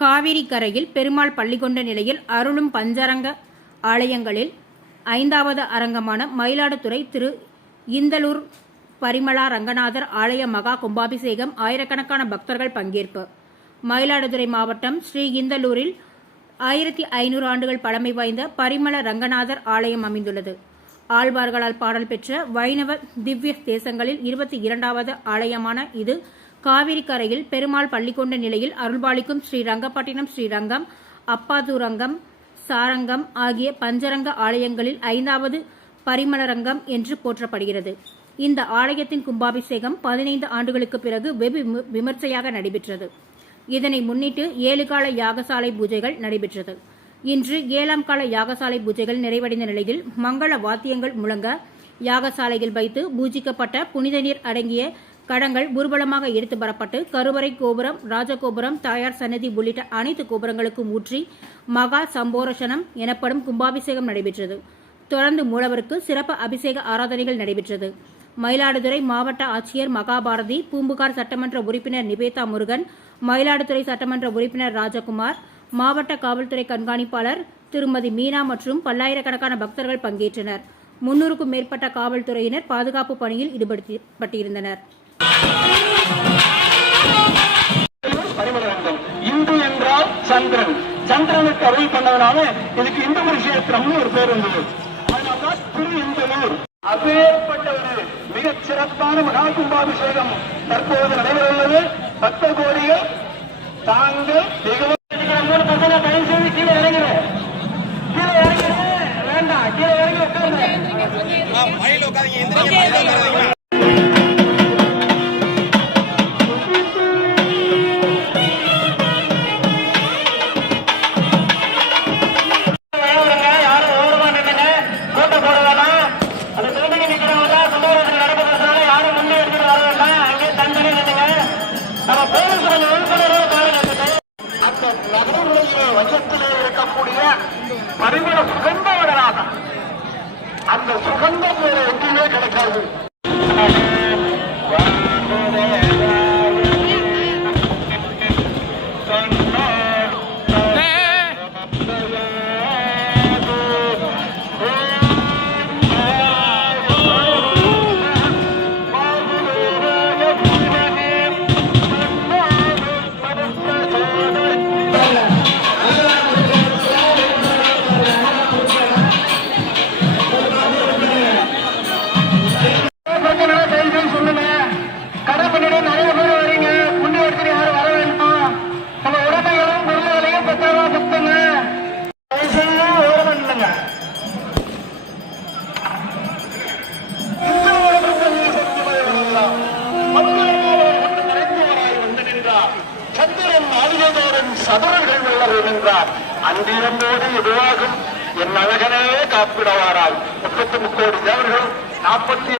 காவிரி கரையில் பெருமாள் பள்ளி கொண்ட நிலையில் அருளும் பஞ்சரங்க ஆலயங்களில் 5வது அரங்கமான மயிலாடுதுறை திரு இந்தலூர் பரிமளா ரங்கநாதர் ஆலய மகா கும்பாபிஷேகம் ஆயிரக்கணக்கான பக்தர்கள் பங்கேற்பு. மயிலாடுதுறை மாவட்டம் ஸ்ரீ இந்தலூரில் 1500 ஆண்டுகள் பழமை வாய்ந்த பரிமள ரங்கநாதர் ஆலயம் அமைந்துள்ளது. ஆழ்வார்களால் பாடல் பெற்ற வைணவ திவ்ய தேசங்களில் 22வது ஆலயமான இது காவிரி கரையில் பெருமாள் பள்ளி கொண்ட நிலையில் அருள்பாலிக்கும் ஸ்ரீரங்கப்பட்டினம் ஸ்ரீரங்கம், அப்பாதுரங்கம், சாரங்கம் ஆகிய பஞ்சரங்க ஆலயங்களில் 5வது பரிமளரங்கம் என்று போற்றப்படுகிறது. இந்த ஆலயத்தின் கும்பாபிஷேகம் 15 ஆண்டுகளுக்கு பிறகு வெகு விமர்சையாக நடைபெற்றது. இதனை முன்னிட்டு 7 கால யாகசாலை பூஜைகள் நடைபெற்றது. இன்று 7ஆம் கால யாகசாலை பூஜைகள் நிறைவடைந்த நிலையில் மங்கள வாத்தியங்கள் முழங்க யாகசாலையில் வைத்து பூஜிக்கப்பட்ட புனித நீர் அடங்கிய கடங்கள் ஊர்வலமாக எடுத்து வரப்பட்டு கருவறை கோபுரம், ராஜகோபுரம், தாயார் சன்னதி உள்ளிட்ட அனைத்து கோபுரங்களுக்கும் ஊற்றி மகா சம்போரசனம் எனப்படும் கும்பாபிஷேகம் நடைபெற்றது. தொடர்ந்து மூலவருக்கு சிறப்பு அபிஷேக ஆராதனைகள் நடைபெற்றது. மயிலாடுதுறை மாவட்ட ஆட்சியர் மகாபாரதி, பூம்புகார் சட்டமன்ற உறுப்பினர் நிவேதா முருகன், மயிலாடுதுறை சட்டமன்ற உறுப்பினர் ராஜகுமார், மாவட்ட காவல்துறை கண்காணிப்பாளர் திருமதி மீனா மற்றும் பல்லாயிரக்கணக்கான பக்தர்கள் பங்கேற்றனர். 300க்கும் மேற்பட்ட காவல்துறையினர் பாதுகாப்பு பணியில் ஈடுபட்டிருந்தனர். இந்து என்றால் சந்திரன், சந்திரனுக்கு அருள் பண்ணதுனால இதுக்கு இந்து மனுஷேத்திரம்னு ஒரு பேர் வந்தது. அதனால்தான் திரு இந்தலூர். அப்பேற்பட்ட ஒரு மிகச் சிறப்பான மகா கும்பாபிஷேகம் தற்போது நடைபெறவுள்ளது. பக்த கோடிகள் தாங்கள் மூணு பசங்க தயவு செய்து கீழே இறங்குறேன், கீழே இறங்குறேன், வேண்டாம் கீழே இறங்கி உட்காருங்க. வசத்திலே இருக்கக்கூடிய பரிமள சுகந்தவராக அந்த சுகந்தம் எங்கேயுமே கிடைக்காது. சதுரர்கள் உள்ளவர் என்றார். அன்றிருந்தோடு எதுவாகும் என் அழகனே காப்பிடவாரால் 33 கோடி தேவர்கள் 40